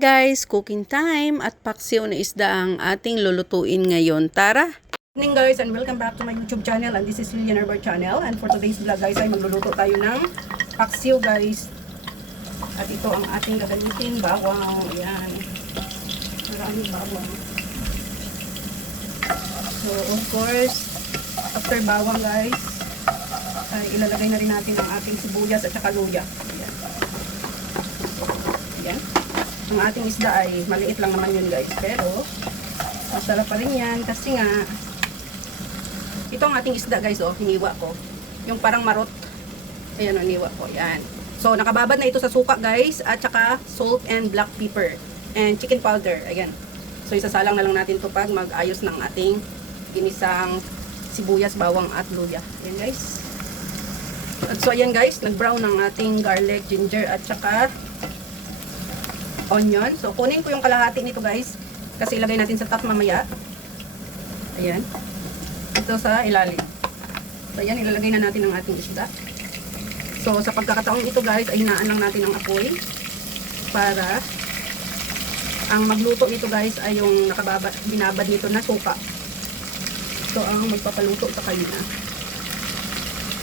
Guys, cooking time at paksiw na isda ang ating lulutuin ngayon. Tara! Good evening guys and welcome back to my YouTube channel, and this is Lilian Herbert channel, and for today's vlog guys ay magluluto tayo ng paksiw guys. At ito ang ating gagamitin, bawang. Ayan, maraming bawang. So of course, after bawang guys ay ilalagay na rin natin ang ating sibuyas at saka luya. Ayan. Ayan. Ang ating isda ay maliit lang naman yun guys, pero masarap pa rin yan kasi nga ito ang ating isda guys, oh, hiniwa ko yung parang marot. Ayan, oh, hiniwa ko, yan. So nakababad na ito sa suka guys, at saka salt and black pepper and chicken powder. Ayan, so isasalang na lang natin to pag mag-ayos ng ating ginisang sibuyas, bawang at luya. Ayan guys. At so ayan guys, nag-brown ang ating garlic, ginger at saka onion. So kunin ko yung kalahati nito guys, kasi ilagay natin sa top mamaya. Ayan, ito sa ilalim. So ayan, ilalagay na natin ang ating isda. So sa pagkakataong ito guys ay hinaan lang natin ang apoy para ang magluto nito guys ay yung binabad nito na suka. So ang magpapaluto sa kanina.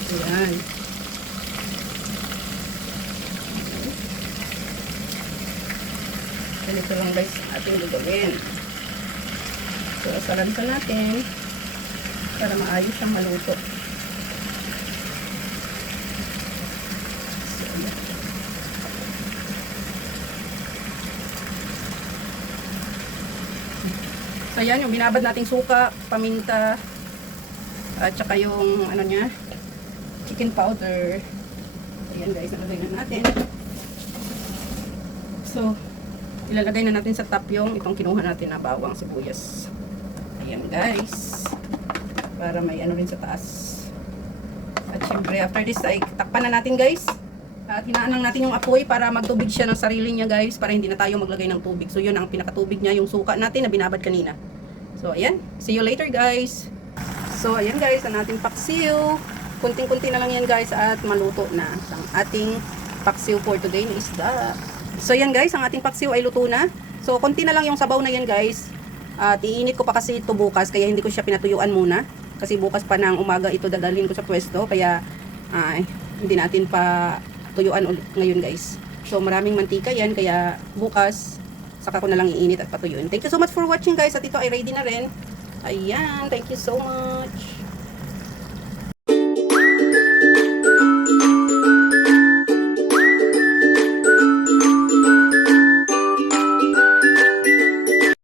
Ayan. Ganito lang guys ating gagawin. So salansan natin para maayos siyang maluto. So yan yung binabad nating suka, paminta at saka yung ano niya, chicken powder. Ayan guys, nalagay na natin. So ilalagay na natin sa top yung itong kinuha natin na bawang, sibuyas. Ayan guys, para may ano rin sa taas. At syempre after this ay takpan na natin guys, at hinaan lang natin yung apoy para magtubig siya ng sarili niya guys, para hindi na tayo maglagay ng tubig. So yun ang pinakatubig niya, yung suka natin na binabad kanina. So ayan, see you later guys. So ayan guys, ang ating paksiw, kunting-kunti na lang yan guys at maluto na ang ating paksiw for today na isda. So yan guys, ang ating paksiw ay luto na. So konti na lang yung sabaw na yan guys. At iinit ko pa kasi ito bukas, kaya hindi ko siya pinatuyuan muna. Kasi bukas pa ng umaga ito dadalhin ko sa pwesto, kaya hindi natin pa tuyuan ulit ngayon guys. So maraming mantika yan, kaya bukas saka ko na lang iinit at patuyuin. Thank you so much for watching guys, at ito ay ready na rin. Ayan, thank you so much.